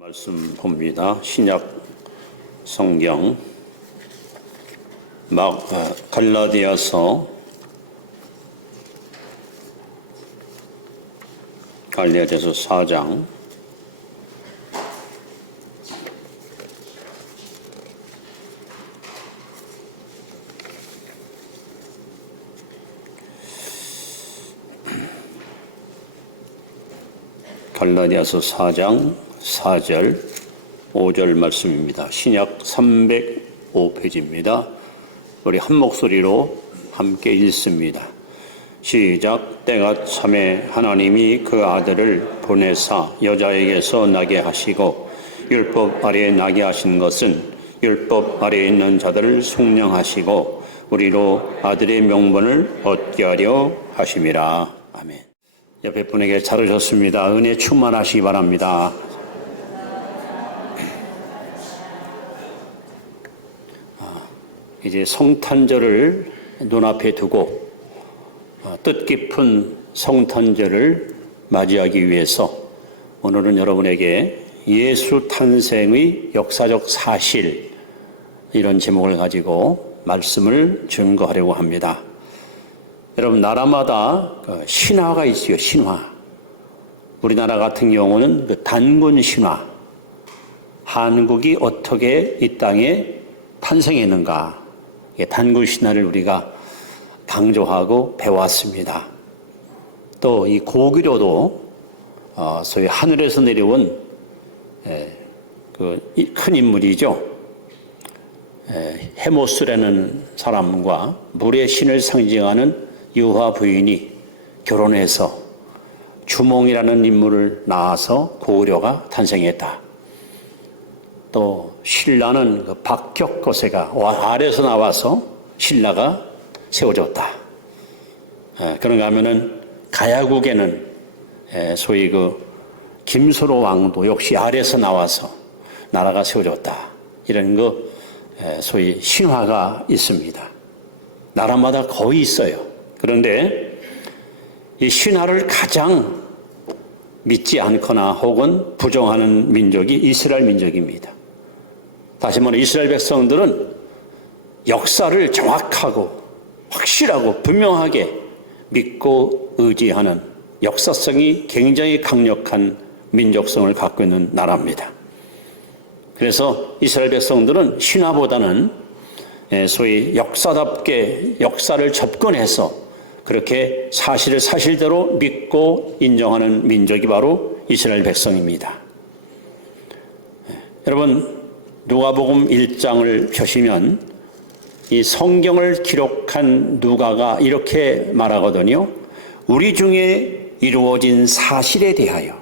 말씀 봅니다. 신약 성경 갈라디아서 4장 갈라디아서 4장 4절 5절 말씀입니다. 신약 305페이지입니다. 우리 한 목소리로 함께 읽습니다. 시작. 때가 참에 하나님이 그 아들을 보내사 여자에게서 나게 하시고 율법 아래에 나게 하신 것은 율법 아래에 있는 자들을 속량하시고 우리로 아들의 명분을 얻게 하려 하심이라. 아멘. 옆에 분에게 잘 오셨습니다. 은혜 충만하시기 바랍니다. 이제 성탄절을 눈앞에 두고 뜻깊은 성탄절을 맞이하기 위해서 오늘은 여러분에게 예수 탄생의 역사적 사실, 이런 제목을 가지고 말씀을 증거하려고 합니다. 여러분, 나라마다 신화가 있어요. 신화. 우리나라 같은 경우는 단군 신화. 한국이 어떻게 이 땅에 탄생했는가, 단군 신화를 우리가 강조하고 배웠습니다. 또 이 고구려도 소위 하늘에서 내려온 큰 인물이죠. 헤모스라는 사람과 물의 신을 상징하는 유화 부인이 결혼해서 주몽이라는 인물을 낳아서 고구려가 탄생했다. 또 신라는 박격거세가 아래에서 나와서 신라가 세워졌다. 그런가 하면은 가야국에는 소위 김수로 왕도 역시 아래에서 나와서 나라가 세워졌다. 이런 소위 신화가 있습니다. 나라마다 거의 있어요. 그런데 이 신화를 가장 믿지 않거나 혹은 부정하는 민족이 이스라엘 민족입니다. 다시 말해 이스라엘 백성들은 역사를 정확하고 확실하고 분명하게 믿고 의지하는 역사성이 굉장히 강력한 민족성을 갖고 있는 나라입니다. 그래서 이스라엘 백성들은 신화보다는 소위 역사답게 역사를 접근해서 그렇게 사실을 사실대로 믿고 인정하는 민족이 바로 이스라엘 백성입니다. 여러분, 누가복음 1장을 펴시면 이 성경을 기록한 누가가 이렇게 말하거든요. 우리 중에 이루어진 사실에 대하여,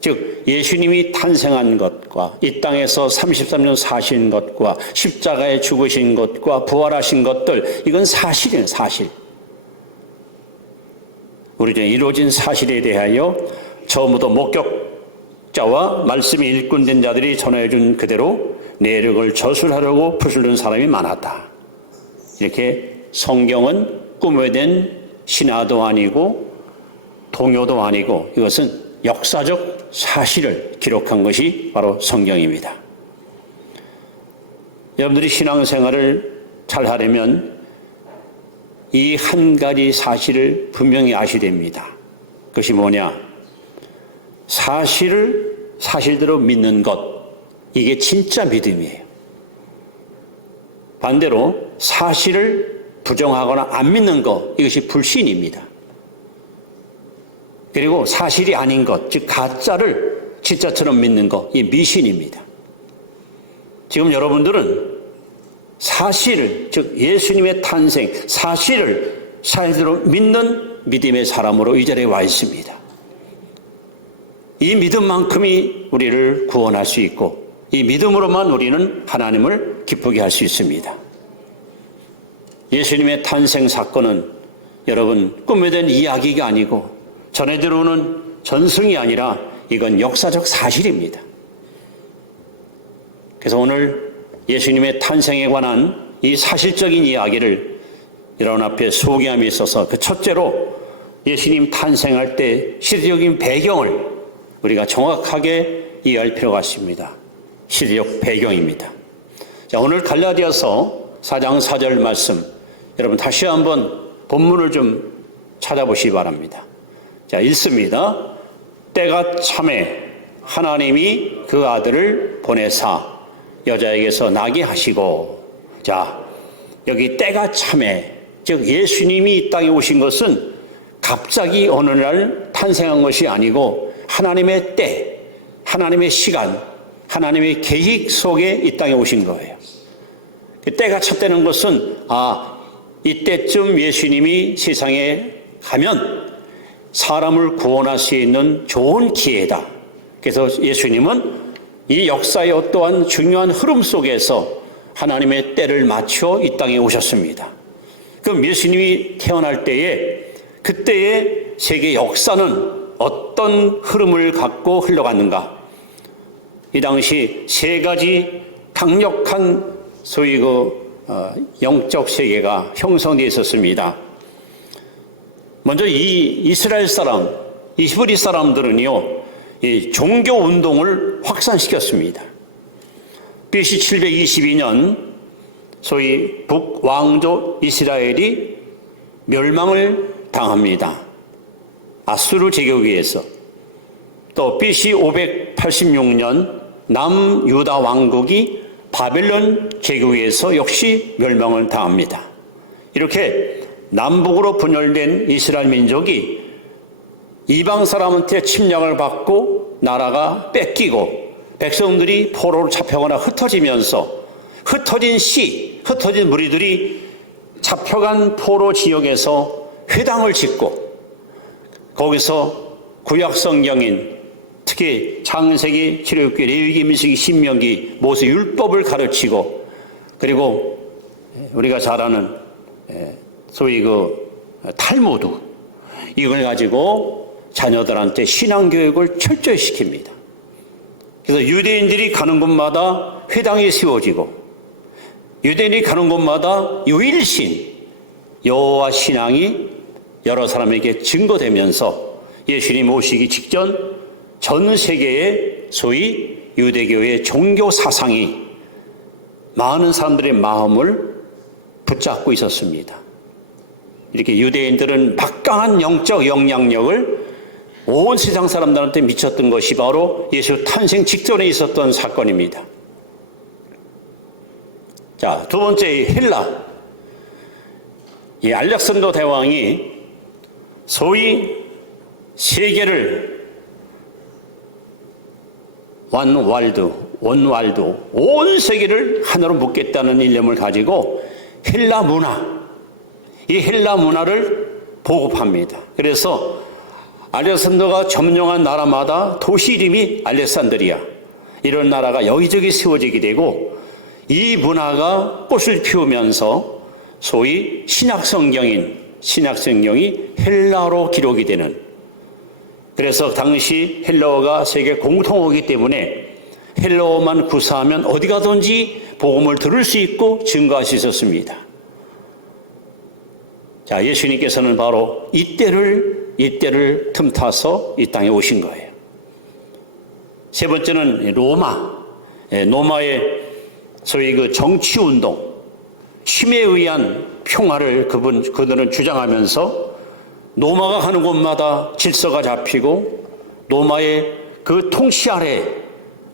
즉 예수님이 탄생한 것과 이 땅에서 33년 사신 것과 십자가에 죽으신 것과 부활하신 것들, 이건 사실이에요. 사실. 우리 중에 이루어진 사실에 대하여 처음부터 목격자와 말씀이 일꾼된 자들이 전해준 그대로 내력을 저술하려고 부수는 사람이 많았다. 이렇게 성경은 꾸며낸 신화도 아니고 동요도 아니고 이것은 역사적 사실을 기록한 것이 바로 성경입니다. 여러분들이 신앙생활을 잘 하려면 이 한 가지 사실을 분명히 아셔야 됩니다. 그것이 뭐냐? 사실을 사실대로 믿는 것, 이게 진짜 믿음이에요. 반대로 사실을 부정하거나 안 믿는 것, 이것이 불신입니다. 그리고 사실이 아닌 것, 즉 가짜를 진짜처럼 믿는 것, 이 미신입니다. 지금 여러분들은 사실을, 즉 예수님의 탄생, 사실을 사실대로 믿는 믿음의 사람으로 이 자리에 와 있습니다. 이 믿음만큼이 우리를 구원할 수 있고 이 믿음으로만 우리는 하나님을 기쁘게 할 수 있습니다. 예수님의 탄생 사건은 여러분 꾸며낸 이야기가 아니고 전해 들어오는 전승이 아니라 이건 역사적 사실입니다. 그래서 오늘 예수님의 탄생에 관한 이 사실적인 이야기를 여러분 앞에 소개함에 있어서 그 첫째로 예수님 탄생할 때 시대적인 배경을 우리가 정확하게 이해할 필요가 있습니다. 시대적 배경입니다. 자, 오늘 갈라디아서 4장 4절 말씀, 여러분 다시 한번 본문을 좀 찾아보시기 바랍니다. 자, 읽습니다. 때가 참에 하나님이 그 아들을 보내사 여자에게서 나게 하시고. 자, 여기 때가 참에, 즉 예수님이 이 땅에 오신 것은 갑자기 어느 날 탄생한 것이 아니고 하나님의 때, 하나님의 시간, 하나님의 계획 속에 이 땅에 오신 거예요. 때가 찼다는 것은 이때쯤 예수님이 세상에 가면 사람을 구원할 수 있는 좋은 기회다. 그래서 예수님은 이 역사의 어떠한 중요한 흐름 속에서 하나님의 때를 맞춰 이 땅에 오셨습니다. 그럼 예수님이 태어날 때에 그때의 세계 역사는 어떤 흐름을 갖고 흘러갔는가? 이 당시 세 가지 강력한 소위 영적 세계가 형성되어 있었습니다. 먼저 이 이스라엘 사람, 이 히브리 사람들은요, 이 종교 운동을 확산시켰습니다. BC 722년 소위 북왕조 이스라엘이 멸망을 당합니다. 아수르 제국에 의해서. 또 BC 586년 남유다 왕국이 바벨론 제국에 의해서 역시 멸망을 당합니다. 이렇게 남북으로 분열된 이스라엘 민족이 이방 사람한테 침략을 받고 나라가 뺏기고 백성들이 포로로 잡혀가나 흩어지면서 흩어진 무리들이 잡혀간 포로 지역에서 회당을 짓고 거기서 구약 성경인 특히 창세기, 출애굽기, 레위기, 민수기, 신명기, 모세 율법을 가르치고 그리고 우리가 잘 아는 소위 탈무드 이걸 가지고 자녀들한테 신앙교육을 철저히 시킵니다. 그래서 유대인들이 가는 곳마다 회당이 세워지고 유대인이 가는 곳마다 유일신 여호와 신앙이 여러 사람에게 증거되면서 예수님 오시기 직전 전 세계의 소위 유대교의 종교 사상이 많은 사람들의 마음을 붙잡고 있었습니다. 이렇게 유대인들은 막강한 영적 영향력을 온 세상 사람들한테 미쳤던 것이 바로 예수 탄생 직전에 있었던 사건입니다. 자, 두 번째 헬라. 이 알렉산더 대왕이 소위 세계를 원왈드, 온 세계를 하나로 묶겠다는 일념을 가지고 헬라 문화, 이 헬라 문화를 보급합니다. 그래서 알렉산더가 점령한 나라마다 도시 이름이 알렉산드리아, 이런 나라가 여기저기 세워지게 되고 이 문화가 꽃을 피우면서 소위 신약성경이 헬라어로 기록이 되는, 그래서 당시 헬라어가 세계 공통어이기 때문에 헬라어만 구사하면 어디 가든지 복음을 들을 수 있고 증거할 수 있었습니다. 자, 예수님께서는 바로 이때를 틈타서 이 땅에 오신 거예요. 세 번째는 로마의 소위 정치운동, 힘에 의한 평화를 그들은 주장하면서 로마가 가는 곳마다 질서가 잡히고 로마의 그 통치 아래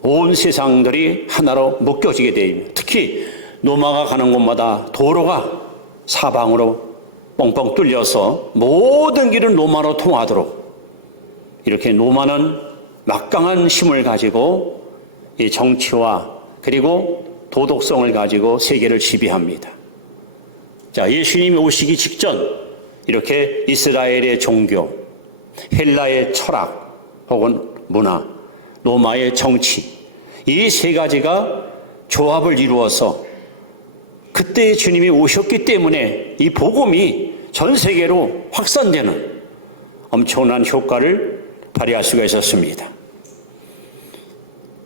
온 세상들이 하나로 묶여지게 됩니다. 특히 로마가 가는 곳마다 도로가 사방으로 뻥뻥 뚫려서 모든 길은 로마로 통하도록, 이렇게 로마는 막강한 힘을 가지고 이 정치와 그리고 도덕성을 가지고 세계를 지배합니다. 자, 예수님이 오시기 직전 이렇게 이스라엘의 종교, 헬라의 철학 혹은 문화, 로마의 정치, 이 세 가지가 조합을 이루어서 그때 주님이 오셨기 때문에 이 복음이 전 세계로 확산되는 엄청난 효과를 발휘할 수가 있었습니다.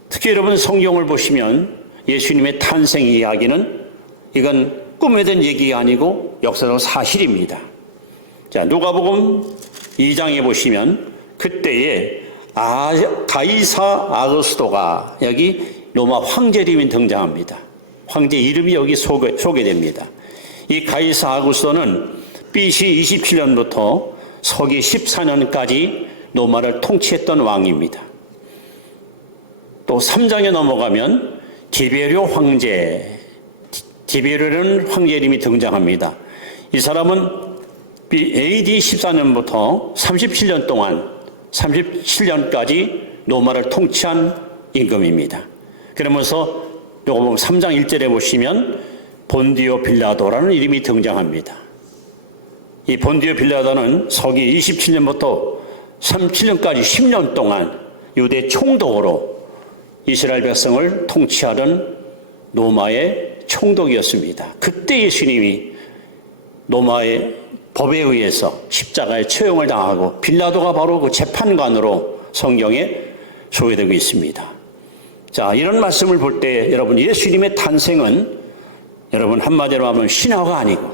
특히 여러분 성경을 보시면 예수님의 탄생 이야기는 이건 꿈에 든 얘기가 아니고 역사적 사실입니다. 자, 누가복음 2장에 보시면 그때에 가이사 아구스토가 여기 로마 황제 이름이 등장합니다. 황제 이름이 여기 소개됩니다. 이 가이사 아구스토는 BC 27년부터 서기 14년까지 로마를 통치했던 왕입니다. 또 3장에 넘어가면 디베리오 황제, 디베리오라는 황제 이름이 등장합니다. 이 사람은 AD 14년부터 37년 동안 37년까지 로마를 통치한 임금입니다. 그러면서 요거 보면 3장 1절에 보시면 본디오 빌라도라는 이름이 등장합니다. 이 본디오 빌라도는 서기 27년부터 37년까지 10년 동안 유대 총독으로 이스라엘 백성을 통치하던 로마의 총독이었습니다. 그때 예수님이 로마의 법에 의해서 십자가에 처형을 당하고 빌라도가 바로 그 재판관으로 성경에 소개되고 있습니다. 자, 이런 말씀을 볼 때 여러분 예수님의 탄생은 여러분 한마디로 하면 신화가 아니고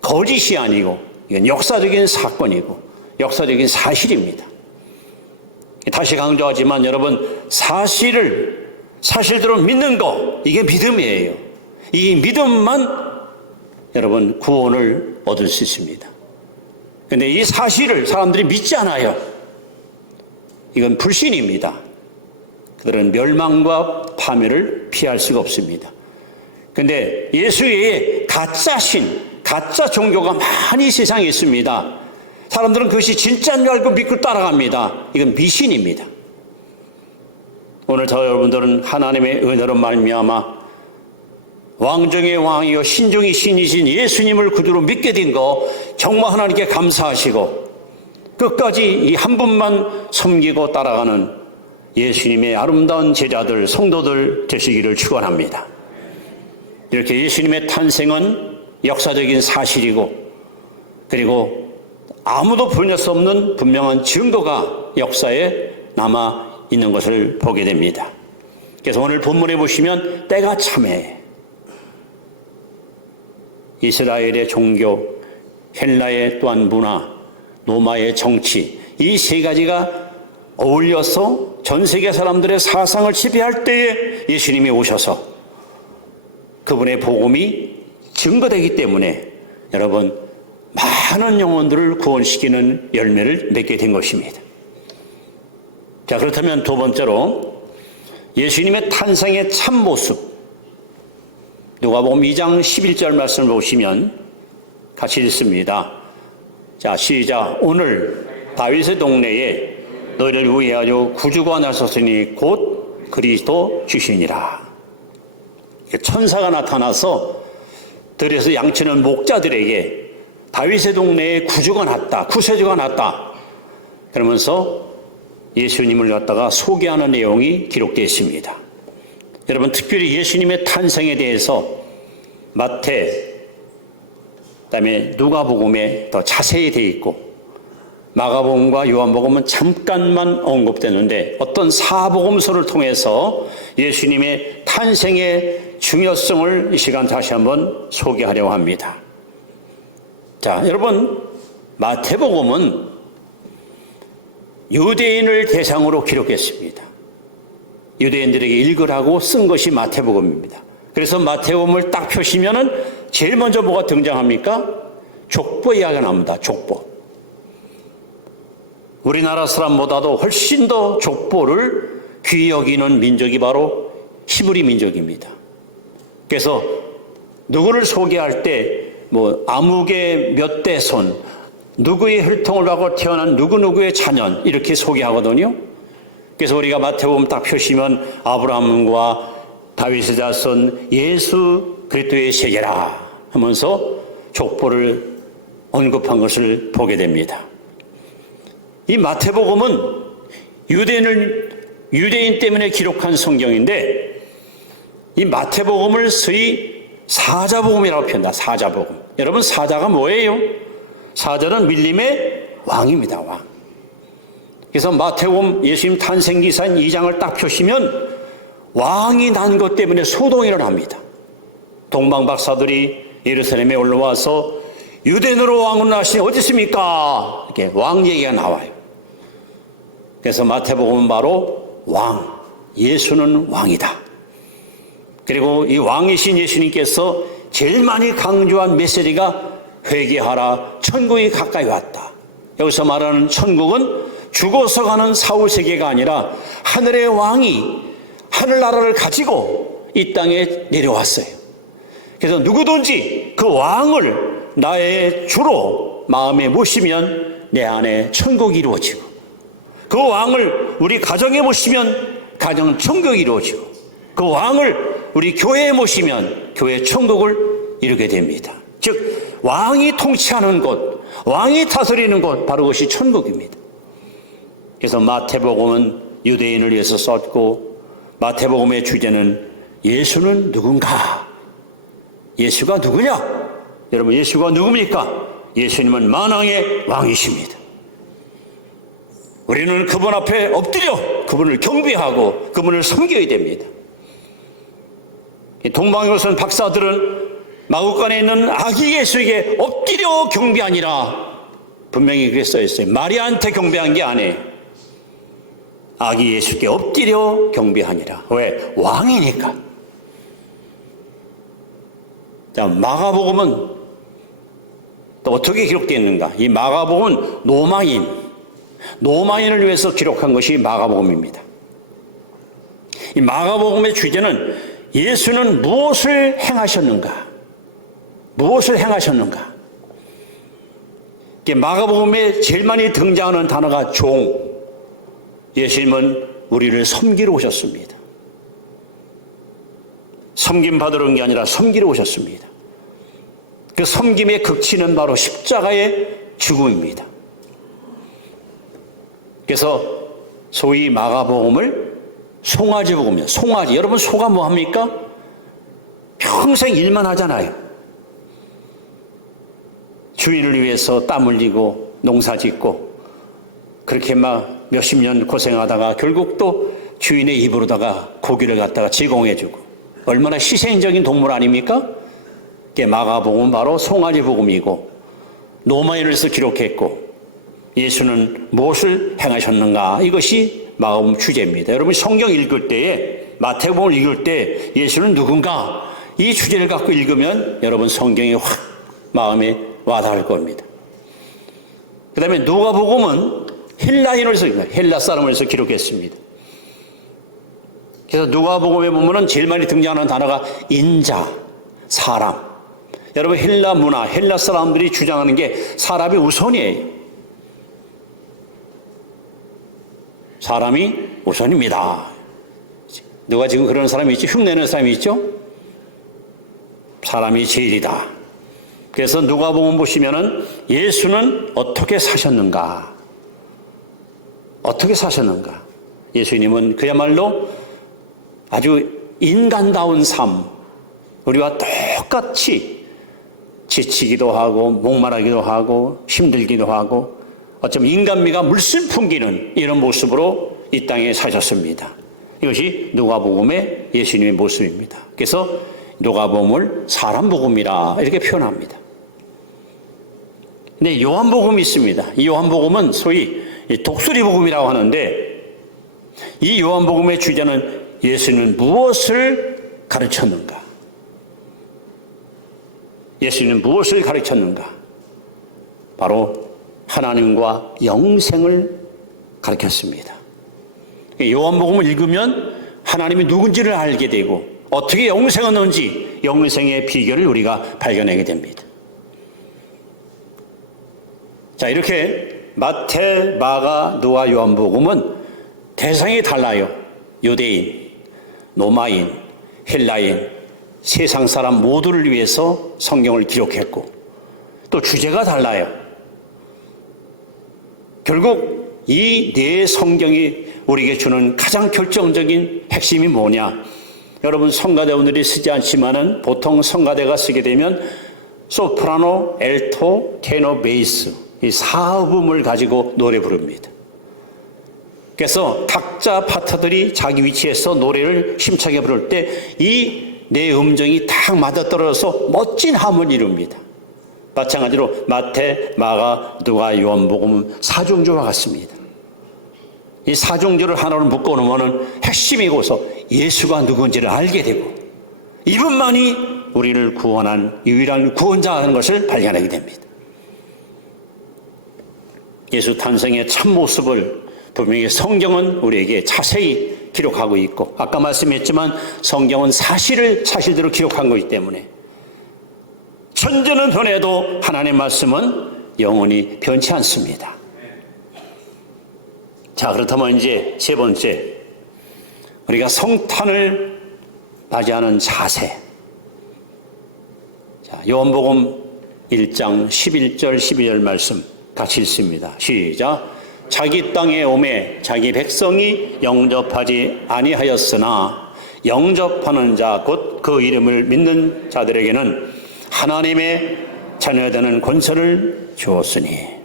거짓이 아니고 이건 역사적인 사건이고 역사적인 사실입니다. 다시 강조하지만 여러분 사실대로 믿는 거 이게 믿음이에요. 이 믿음만 여러분 구원을 얻을 수 있습니다. 그런데 이 사실을 사람들이 믿지 않아요. 이건 불신입니다. 그들은 멸망과 파멸을 피할 수가 없습니다. 그런데 예수 외에 가짜 신, 가짜 종교가 많이 세상에 있습니다. 사람들은 그것이 진짜인 줄 알고 믿고 따라갑니다. 이건 미신입니다. 오늘 저 여러분들은 하나님의 은혜로 말미암아 왕중의 왕이요 신중의 신이신 예수님을 구주로 믿게 된 거 정말 하나님께 감사하시고 끝까지 이 한 분만 섬기고 따라가는 예수님의 아름다운 제자들, 성도들 되시기를 축원합니다. 이렇게 예수님의 탄생은 역사적인 사실이고 그리고 아무도 부인할 수 없는 분명한 증거가 역사에 남아 있는 것을 보게 됩니다. 그래서 오늘 본문에 보시면 때가 참해 이스라엘의 종교, 헬라의 또한 문화, 로마의 정치 이 세 가지가 어울려서 전 세계 사람들의 사상을 지배할 때에 예수님이 오셔서 그분의 복음이 증거되기 때문에 여러분 많은 영혼들을 구원시키는 열매를 맺게 된 것입니다. 자, 그렇다면 두 번째로 예수님의 탄생의 참모습 누가복음 2장 11절 말씀을 보시면 같이 읽습니다. 자, 시작. 오늘 다윗의 동네에 너희를 위하여 구주가 나섰으니 곧 그리스도 주시니라. 천사가 나타나서 들에서 양치는 목자들에게 다윗의 동네에 구주가 났다, 구세주가 났다 그러면서 예수님을 갖다가 소개하는 내용이 기록되어 있습니다. 여러분 특별히 예수님의 탄생에 대해서 마태 그다음에 누가복음에 더 자세히 되어 있고 마가복음과 요한복음은 잠깐만 언급되는데 어떤 사복음서를 통해서 예수님의 탄생의 중요성을 이 시간 다시 한번 소개하려고 합니다. 자, 여러분 마태복음은 유대인을 대상으로 기록했습니다. 유대인들에게 읽으라고 쓴 것이 마태복음입니다. 그래서 마태복음을 딱 펴시면은 제일 먼저 뭐가 등장합니까? 족보 이야기가 나옵니다. 족보. 우리나라 사람보다도 훨씬 더 족보를 귀히 여기는 민족이 바로 히브리 민족입니다. 그래서 누구를 소개할 때 뭐 아무개 몇 대손, 누구의 혈통을 하고 태어난 누구누구의 자녀 이렇게 소개하거든요. 그래서 우리가 마태복음 딱 펴시면 아브라함과 다윗의 자손 예수 그리스도의 세계라 하면서 족보를 언급한 것을 보게 됩니다. 이 마태복음은 유대인 때문에 기록한 성경인데 이 마태복음을 소위 사자복음이라고 표현한다. 사자복음. 여러분 사자가 뭐예요? 사자는 밀림의 왕입니다. 왕. 그래서 마태복음 예수님 탄생기사인 2장을 딱 펴시면 왕이 난 것 때문에 소동이 일어납니다. 동방박사들이 예루살렘에 올라와서 유대인으로 왕을 낳으시니 어디 있습니까? 이렇게 왕 얘기가 나와요. 그래서 마태복음은 바로 왕, 예수는 왕이다. 그리고 이 왕이신 예수님께서 제일 많이 강조한 메시지가 회개하라, 천국이 가까이 왔다. 여기서 말하는 천국은 죽어서 가는 사후 세계가 아니라 하늘의 왕이 하늘나라를 가지고 이 땅에 내려왔어요. 그래서 누구든지 그 왕을 나의 주로 마음에 모시면 내 안에 천국이 이루어지고, 그 왕을 우리 가정에 모시면 가정 천국이 이루어지고, 그 왕을 우리 교회에 모시면 교회 천국을 이루게 됩니다. 즉 왕이 통치하는 곳, 왕이 다스리는 곳, 바로 그것이 천국입니다. 그래서 마태복음은 유대인을 위해서 썼고, 마태복음의 주제는 예수는 누군가? 예수가 누구냐? 여러분, 예수가 누굽니까? 예수님은 만왕의 왕이십니다. 우리는 그분 앞에 엎드려 그분을 경배하고 그분을 섬겨야 됩니다. 동방요선 박사들은 마국간에 있는 아기 예수에게 엎드려 경배하니라, 분명히 그렇게 써있어요. 마리아한테 경배한 게 아니에요. 아기 예수께 엎드려 경배하니라. 왜? 왕이니까. 자, 마가복음은 또 어떻게 기록되어 있는가? 이 마가복음은 노마인을 위해서 기록한 것이 마가복음입니다. 이 마가복음의 주제는 예수는 무엇을 행하셨는가? 무엇을 행하셨는가? 마가복음에 제일 많이 등장하는 단어가 종. 예수님은 우리를 섬기러 오셨습니다. 섬김받으러 온 게 아니라 섬기러 오셨습니다. 그 섬김의 극치는 바로 십자가의 죽음입니다. 그래서 소위 마가복음을 송아지 복음이에요. 송아지. 여러분, 소가 뭐 합니까? 평생 일만 하잖아요. 주인을 위해서 땀 흘리고 농사 짓고 그렇게 막 몇십 년 고생하다가 결국 또 주인의 입으로다가 고기를 갖다가 제공해주고, 얼마나 희생적인 동물 아닙니까? 마가복음은 바로 송아지 복음이고, 노마인에서 기록했고, 예수는 무엇을 행하셨는가? 이것이 마가복음 주제입니다. 여러분, 성경 읽을 때에, 마태복음을 읽을 때 예수는 누군가? 이 주제를 갖고 읽으면 여러분 성경이 확 마음에 와닿을 겁니다. 그 다음에 누가복음은 헬라 사람에서 기록했습니다. 그래서 누가복음에 보면은 제일 많이 등장하는 단어가 인자, 사람. 여러분, 헬라 문화, 헬라 사람들이 주장하는 게 사람이 우선이에요. 사람이 우선입니다. 누가 지금 그런 사람이 있죠? 흉내내는 사람이 있죠? 사람이 제일이다. 그래서 누가복음 보시면은 예수는 어떻게 사셨는가? 어떻게 사셨는가? 예수님은 그야말로 아주 인간다운 삶, 우리와 똑같이 지치기도 하고 목마르기도 하고 힘들기도 하고 어쩌면 인간미가 물씬 풍기는 이런 모습으로 이 땅에 사셨습니다. 이것이 누가복음의 예수님의 모습입니다. 그래서 누가복음을 사람복음이라 이렇게 표현합니다. 근데 요한복음이 있습니다. 이 요한복음은 소위 독수리복음이라고 하는데, 이 요한복음의 주제는 예수는 무엇을 가르쳤는가? 예수는 무엇을 가르쳤는가? 바로 하나님과 영생을 가르쳤습니다. 요한복음을 읽으면 하나님이 누군지를 알게 되고 어떻게 영생을 얻는지, 영생의 비결을 우리가 발견하게 됩니다. 자, 이렇게 마태, 마가, 누가, 요한복음은 대상이 달라요. 유대인, 로마인, 헬라인, 세상 사람 모두를 위해서 성경을 기록했고, 또 주제가 달라요. 결국 이 네 성경이 우리에게 주는 가장 결정적인 핵심이 뭐냐? 여러분, 성가대원들이 쓰지 않지만은 보통 성가대가 쓰게 되면 소프라노, 엘토, 테너, 베이스, 이 4음을 가지고 노래 부릅니다. 그래서 각자 파트들이 자기 위치에서 노래를 힘차게 부를 때 이 네 음정이 딱 맞아떨어져서 멋진 하모니를 이룹니다. 마찬가지로 마태, 마가, 누가, 요한복음은 사중조와 같습니다. 이 사중주를 하나로 묶어놓으면 핵심이고서 예수가 누군지를 알게 되고 이분만이 우리를 구원한 유일한 구원자라는 것을 발견하게 됩니다. 예수 탄생의 참모습을 분명히 성경은 우리에게 자세히 기록하고 있고 아까 말씀했지만 성경은 사실대로 기록한 거기 때문에 천지는 변해도 하나님의 말씀은 영원히 변치 않습니다. 자, 그렇다면 이제 세 번째, 우리가 성탄을 맞이하는 자세. 자, 요한복음 1장 11절 12절 말씀 같이 읽습니다. 시작. 자기 땅에 오매 자기 백성이 영접하지 아니하였으나 영접하는 자 곧 그 이름을 믿는 자들에게는 하나님의 자녀가 되는 권세를 주었으니.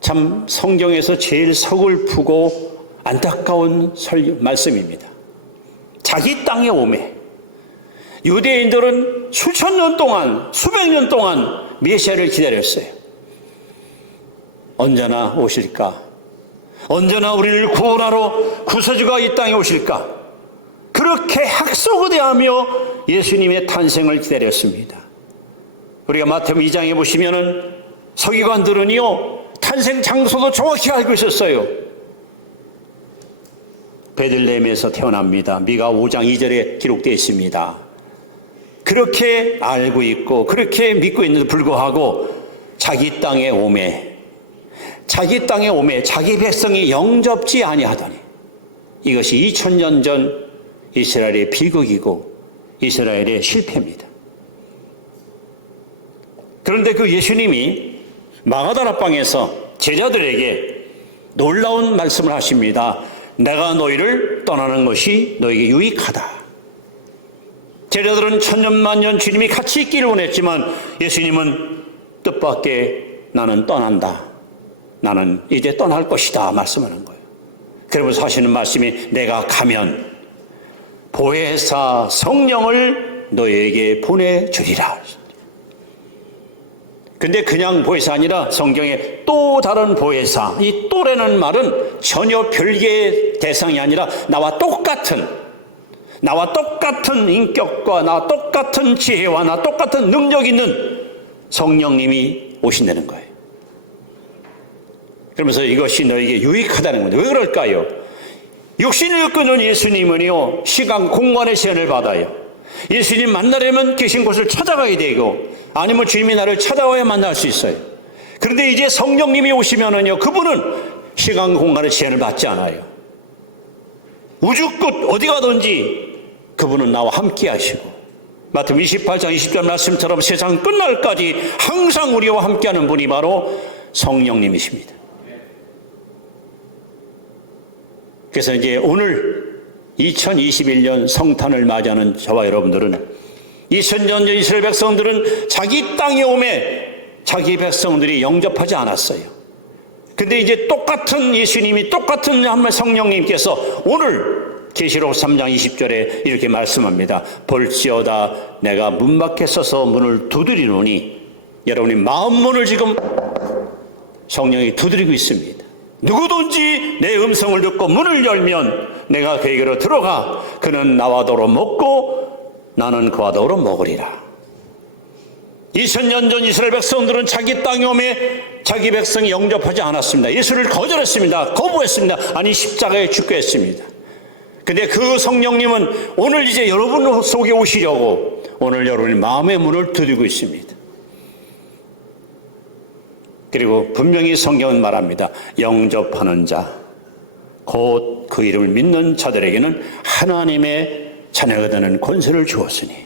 참 성경에서 제일 서글프고 안타까운 말씀입니다. 자기 땅에 오매. 유대인들은 수천 년 동안, 수백 년 동안 메시아를 기다렸어요. 언제나 오실까? 언제나 우리를 구원하러 구세주가 이 땅에 오실까? 그렇게 학소거대하며 예수님의 탄생을 기다렸습니다. 우리가 마태복음 2장에 보시면은 서기관들은요, 탄생 장소도 정확히 알고 있었어요. 베들레헴에서 태어납니다. 미가 5장 2절에 기록되어 있습니다. 그렇게 알고 있고 그렇게 믿고 있는데도 불구하고 자기 땅에 오매 자기 백성이 영접지 아니하더니 이것이 2000년 전 이스라엘의 비극이고 이스라엘의 실패입니다. 그런데 그 예수님이 마가다라방에서 제자들에게 놀라운 말씀을 하십니다. 내가 너희를 떠나는 것이 너에게 유익하다. 제자들은 천년만년 주님이 같이 있기를 원했지만 예수님은 뜻밖의 나는 떠난다. 나는 이제 떠날 것이다 말씀하는 거예요. 그러면서 하시는 말씀이 내가 가면 보혜사 성령을 너희에게 보내주리라. 근데 그냥 보혜사 아니라 성경에 또 다른 보혜사, 이 또라는 말은 전혀 별개의 대상이 아니라 나와 똑같은 인격과 나와 똑같은 지혜와 나와 똑같은 능력 있는 성령님이 오신다는 거예요. 그러면서 이것이 너에게 유익하다는 거예요. 왜 그럴까요? 육신을 끊은 예수님은요, 시간, 공간의 제한을 받아요. 예수님 만나려면 계신 곳을 찾아가야 되고, 아니면 주님이 나를 찾아와야 만날 수 있어요. 그런데 이제 성령님이 오시면은요, 그분은 시간, 공간의 제한을 받지 않아요. 우주 끝 어디 가든지 그분은 나와 함께 하시고, 마태복음 28장 20절 말씀처럼 세상 끝날까지 항상 우리와 함께하는 분이 바로 성령님이십니다. 그래서 이제 오늘 2021년 성탄을 맞이하는 저와 여러분들은 2000년 전 이스라엘 백성들은 자기 땅에 오매 자기 백성들이 영접하지 않았어요. 근데 이제 똑같은 예수님이 똑같은 성령님께서 오늘 계시록 3장 20절에 이렇게 말씀합니다. 볼지어다 내가 문 밖에 서서 문을 두드리노니, 여러분이 마음 문을 지금 성령이 두드리고 있습니다. 누구든지 내 음성을 듣고 문을 열면 내가 그에게로 들어가 그는 나와 더불어 먹고 나는 그와 더불어 먹으리라. 2000년 전 이스라엘 백성들은 자기 땅에 오매 자기 백성이 영접하지 않았습니다. 예수를 거절했습니다. 거부했습니다. 아니 십자가에 죽게 했습니다. 근데 그 성령님은 오늘 이제 여러분 속에 오시려고 오늘 여러분의 마음의 문을 두드리고 있습니다. 그리고 분명히 성경은 말합니다. 영접하는 자, 곧 그 이름을 믿는 자들에게는 하나님의 자녀가 되는 권세를 주었으니,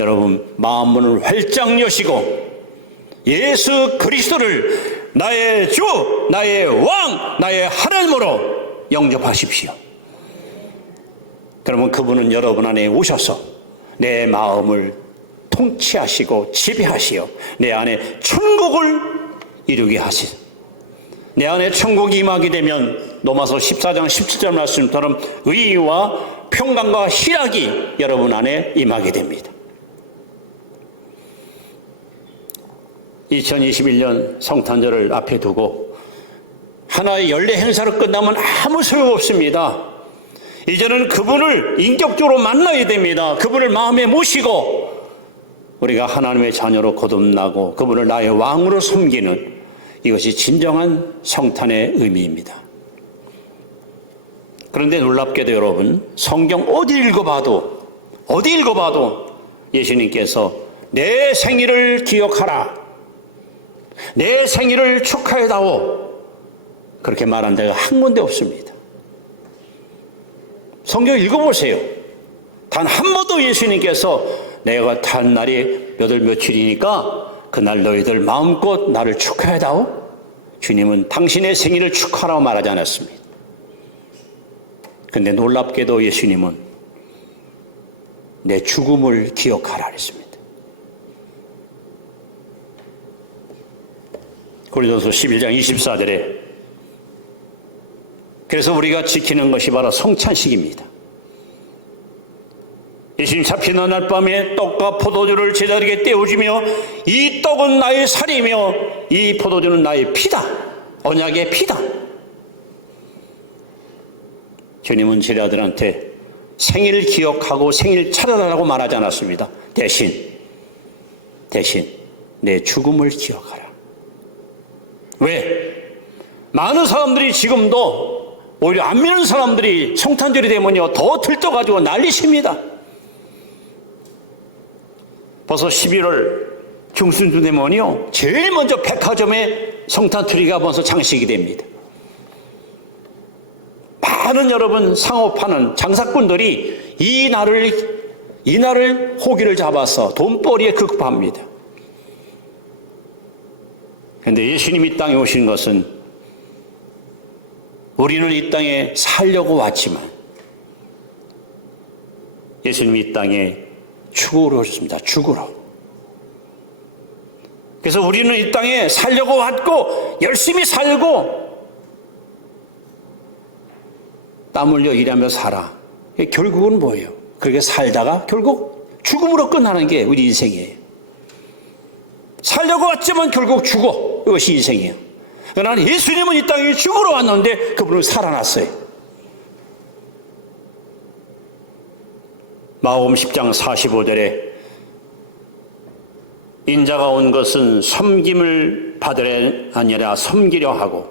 여러분 마음 문을 활짝 여시고 예수 그리스도를 나의 주, 나의 왕, 나의 하나님으로 영접하십시오. 그러면 그분은 여러분 안에 오셔서 내 마음을 통치하시고 지배하시어 내 안에 천국을 이루게 하시오. 내 안에 천국이 임하게 되면 로마서 14장 17절 말씀처럼 의와 평강과 희락이 여러분 안에 임하게 됩니다. 2021년 성탄절을 앞에 두고 하나의 연례 행사로 끝나면 아무 소용없습니다. 이제는 그분을 인격적으로 만나야 됩니다. 그분을 마음에 모시고 우리가 하나님의 자녀로 거듭나고 그분을 나의 왕으로 섬기는 이것이 진정한 성탄의 의미입니다. 그런데 놀랍게도 여러분, 성경 어디 읽어봐도 예수님께서 내 생일을 기억하라, 내 생일을 축하해다오, 그렇게 말한 데가 한 군데 없습니다. 성경 읽어보세요. 단 한 번도 예수님께서 내가 탄 날이 몇 월 며칠이니까 그날 너희들 마음껏 나를 축하해다오, 주님은 당신의 생일을 축하라고 말하지 않았습니다. 근데 놀랍게도 예수님은 내 죽음을 기억하라 그랬습니다. 고린도서 11장 24절에 그래서 우리가 지키는 것이 바로 성찬식입니다. 예수님 잡히는 날 밤에 떡과 포도주를 제자들에게 떼어주며 이 떡은 나의 살이며 이 포도주는 나의 피다, 언약의 피다. 주님은 제자들한테 생일을 기억하고 생일 차려달라고 말하지 않았습니다. 대신 내 죽음을 기억하라. 왜? 많은 사람들이 지금도 오히려 안 믿는 사람들이 성탄절이 되면요 더 들떠가지고 난리십니다. 벌써 11월 중순쯤 되면요 제일 먼저 백화점에 성탄 트리가 벌써 장식이 됩니다. 많은 여러분 상업하는 장사꾼들이 이 날을 호기를 잡아서 돈벌이에 급급합니다. 그런데 예수님이 이 땅에 오신 것은 우리는 이 땅에 살려고 왔지만 예수님이 이 땅에 죽으러 오셨습니다. 죽으러. 그래서 우리는 이 땅에 살려고 왔고 열심히 살고 땀 흘려 일하며 살아. 결국은 뭐예요? 그렇게 살다가 결국 죽음으로 끝나는 게 우리 인생이에요. 살려고 왔지만 결국 죽어. 이것이 인생이에요. 그러나 예수님은 이 땅에 죽으러 왔는데 그분은 살아났어요. 마가복음 10장 45절에 인자가 온 것은 섬김을 받으려 아니라 섬기려 하고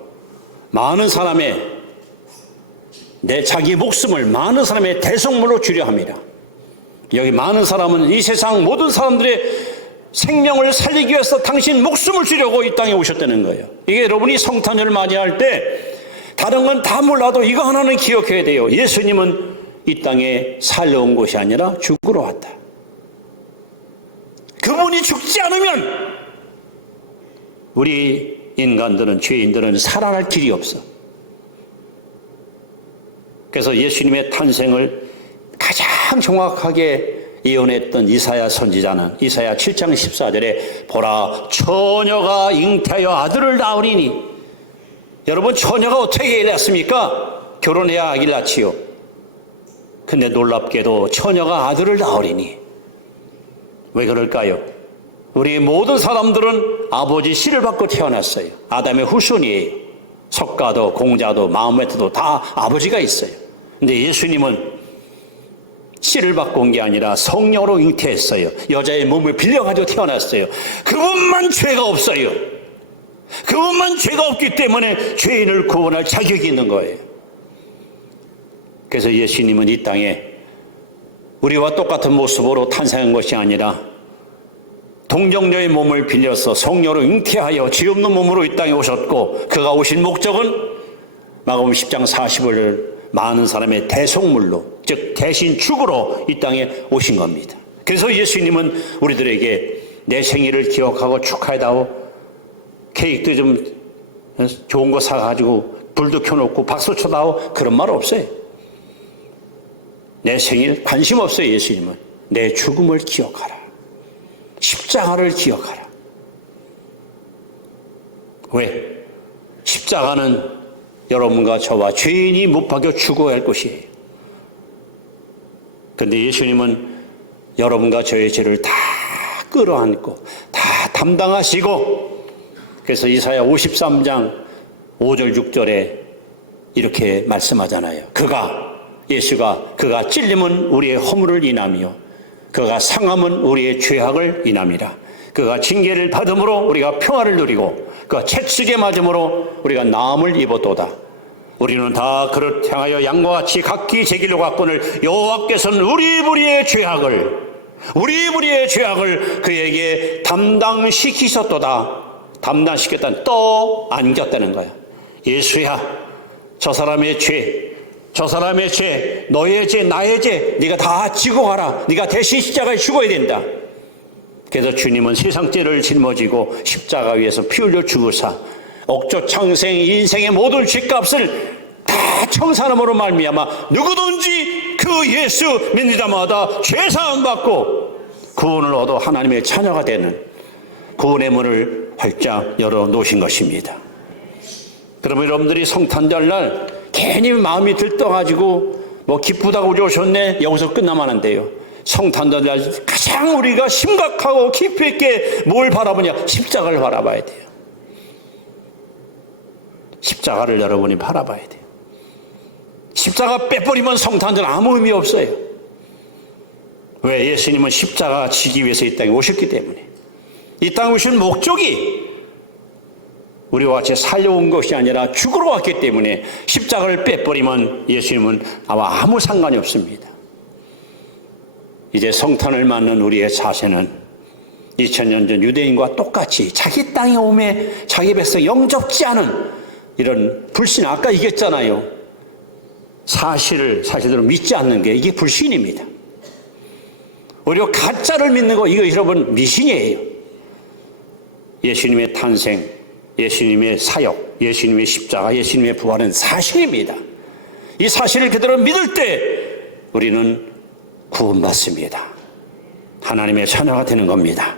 많은 사람의 자기 목숨을 많은 사람의 대속물로 주려 합니다. 여기 많은 사람은 이 세상 모든 사람들의 생명을 살리기 위해서 당신 목숨을 주려고 이 땅에 오셨다는 거예요. 이게 여러분이 성탄절을 맞이할 때 다른 건 다 몰라도 이거 하나는 기억해야 돼요. 예수님은 이 땅에 살려온 것이 아니라 죽으러 왔다. 그분이 죽지 않으면 우리 인간들은, 죄인들은 살아날 길이 없어. 그래서 예수님의 탄생을 가장 정확하게 예언했던 이사야 선지자는 이사야 7장 14절에 보라 처녀가 잉태하여 아들을 낳으리니, 여러분 처녀가 어떻게 낳습니까? 결혼해야 아기를 낳지요. 근데 놀랍게도 처녀가 아들을 낳으리니, 왜 그럴까요? 우리 모든 사람들은 아버지 씨를 받고 태어났어요. 아담의 후손이에요. 석가도 공자도 마호메트도 다 아버지가 있어요. 근데 예수님은 씨를 받고 온 게 아니라 성령으로 잉태했어요. 여자의 몸을 빌려가지고 태어났어요. 그분만 죄가 없어요. 그분만 죄가 없기 때문에 죄인을 구원할 자격이 있는 거예요. 그래서 예수님은 이 땅에 우리와 똑같은 모습으로 탄생한 것이 아니라 동정녀의 몸을 빌려서 성령으로 잉태하여 죄 없는 몸으로 이 땅에 오셨고, 그가 오신 목적은 마가복음 10장 40을 많은 사람의 대속물로, 즉 대신 죽으러 이 땅에 오신 겁니다. 그래서 예수님은 우리들에게 내 생일을 기억하고 축하해다오, 케이크도 좀 좋은 거 사가지고 불도 켜놓고 박수 쳐다오, 그런 말 없어요. 내 생일 관심 없어요. 예수님은 내 죽음을 기억하라, 십자가를 기억하라. 왜? 십자가는 여러분과 저와 죄인이 못 박여 죽어야 할 것이에요. 그런데 예수님은 여러분과 저의 죄를 다 끌어안고 다 담당하시고 그래서 이사야 53장 5절 6절에 이렇게 말씀하잖아요. 예수가 그가 찔림은 우리의 허물을 인하며 그가 상함은 우리의 죄악을 인함이라. 그가 징계를 받음으로 우리가 평화를 누리고 그가 채찍에 맞음으로 우리가 나음을 입었도다. 우리는 다 그를 향하여 양과 같이 각기 제 길로 갔거늘 여호와께서는 우리 무리의 죄악을 그에게 담당시키셨도다. 담당시켰다는 또 안겼다는 거야. 예수야, 저 사람의 죄, 너의 죄, 나의 죄, 네가 다 지고 가라. 네가 대신 십자가에 죽어야 된다. 그래서 주님은 세상 죄를 짊어지고 십자가 위에서 피 흘려 죽으사 옥조 창생 인생의 모든 죄값을 다 청산함으로 말미암아 누구든지 그 예수 믿니다마다 죄사함 받고 구원을 얻어 하나님의 자녀가 되는 구원의 문을 활짝 열어 놓으신 것입니다. 그러면 여러분들이 성탄절날 괜히 마음이 들떠가지고 뭐 기쁘다고 우리 오셨네 여기서 끝나면 안 돼요. 성탄절날 가장 우리가 심각하고 깊이 있게 뭘 바라보냐? 십자가를 바라봐야 돼요. 십자가를 여러분이 바라봐야 돼요. 십자가 빼버리면 성탄절 아무 의미 없어요. 왜? 예수님은 십자가 지기 위해서 이 땅에 오셨기 때문에. 이 땅에 오신 목적이 우리와 같이 살려온 것이 아니라 죽으러 왔기 때문에 십자가를 빼버리면 예수님은 아무 상관이 없습니다. 이제 성탄을 맞는 우리의 자세는 2000년 전 유대인과 똑같이 자기 땅에 오매 자기 백성 영접지 않은 이런 불신, 아까 얘기했잖아요. 사실대로 믿지 않는 게 이게 불신입니다. 오히려 가짜를 믿는 거, 이거 여러분 미신이에요. 예수님의 탄생, 예수님의 사역, 예수님의 십자가, 예수님의 부활은 사실입니다. 이 사실을 그대로 믿을 때 우리는 구원받습니다. 하나님의 자녀가 되는 겁니다.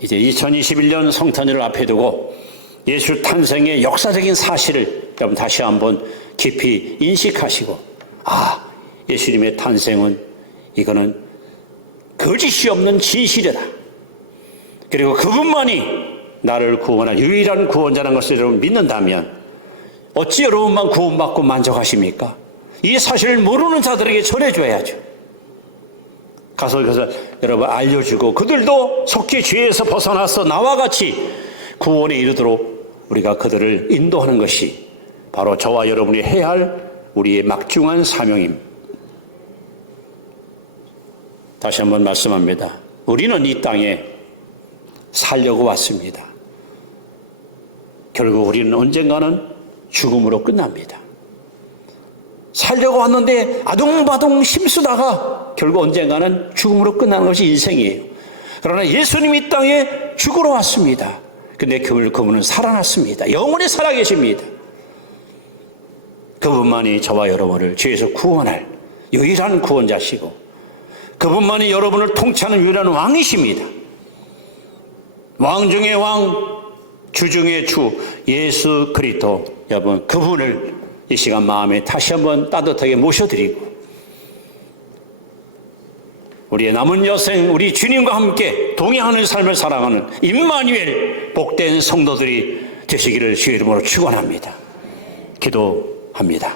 이제 2021년 성탄절을 앞에 두고 예수 탄생의 역사적인 사실을 여러분 다시 한번 깊이 인식하시고, 예수님의 탄생은 이거는 거짓이 없는 진실이다. 그리고 그분만이 나를 구원할 유일한 구원자라는 것을 여러분 믿는다면 어찌 여러분만 구원받고 만족하십니까? 이 사실을 모르는 자들에게 전해줘야죠. 가서 여러분 알려주고 그들도 속히 죄에서 벗어나서 나와 같이 구원에 이르도록 우리가 그들을 인도하는 것이 바로 저와 여러분이 해야 할 우리의 막중한 사명입니다. 다시 한번 말씀합니다. 우리는 이 땅에 살려고 왔습니다. 결국 우리는 언젠가는 죽음으로 끝납니다. 살려고 왔는데 아둥바둥 힘쓰다가 결국 언젠가는 죽음으로 끝나는 것이 인생이에요. 그러나 예수님이 이 땅에 죽으러 왔습니다. 근데 그분은 살아났습니다. 영원히 살아계십니다. 그분만이 저와 여러분을 죄에서 구원할 유일한 구원자시고 그분만이 여러분을 통치하는 유일한 왕이십니다. 왕 중의 왕, 주 중의 주, 예수 그리스도, 여러분 그분을 이 시간 마음에 다시 한번 따뜻하게 모셔드리고 우리의 남은 여생 우리 주님과 함께 동행하는 삶을 살아가는 임마누엘 복된 성도들이 되시기를 주의 이름으로 축원합니다. 기도합니다.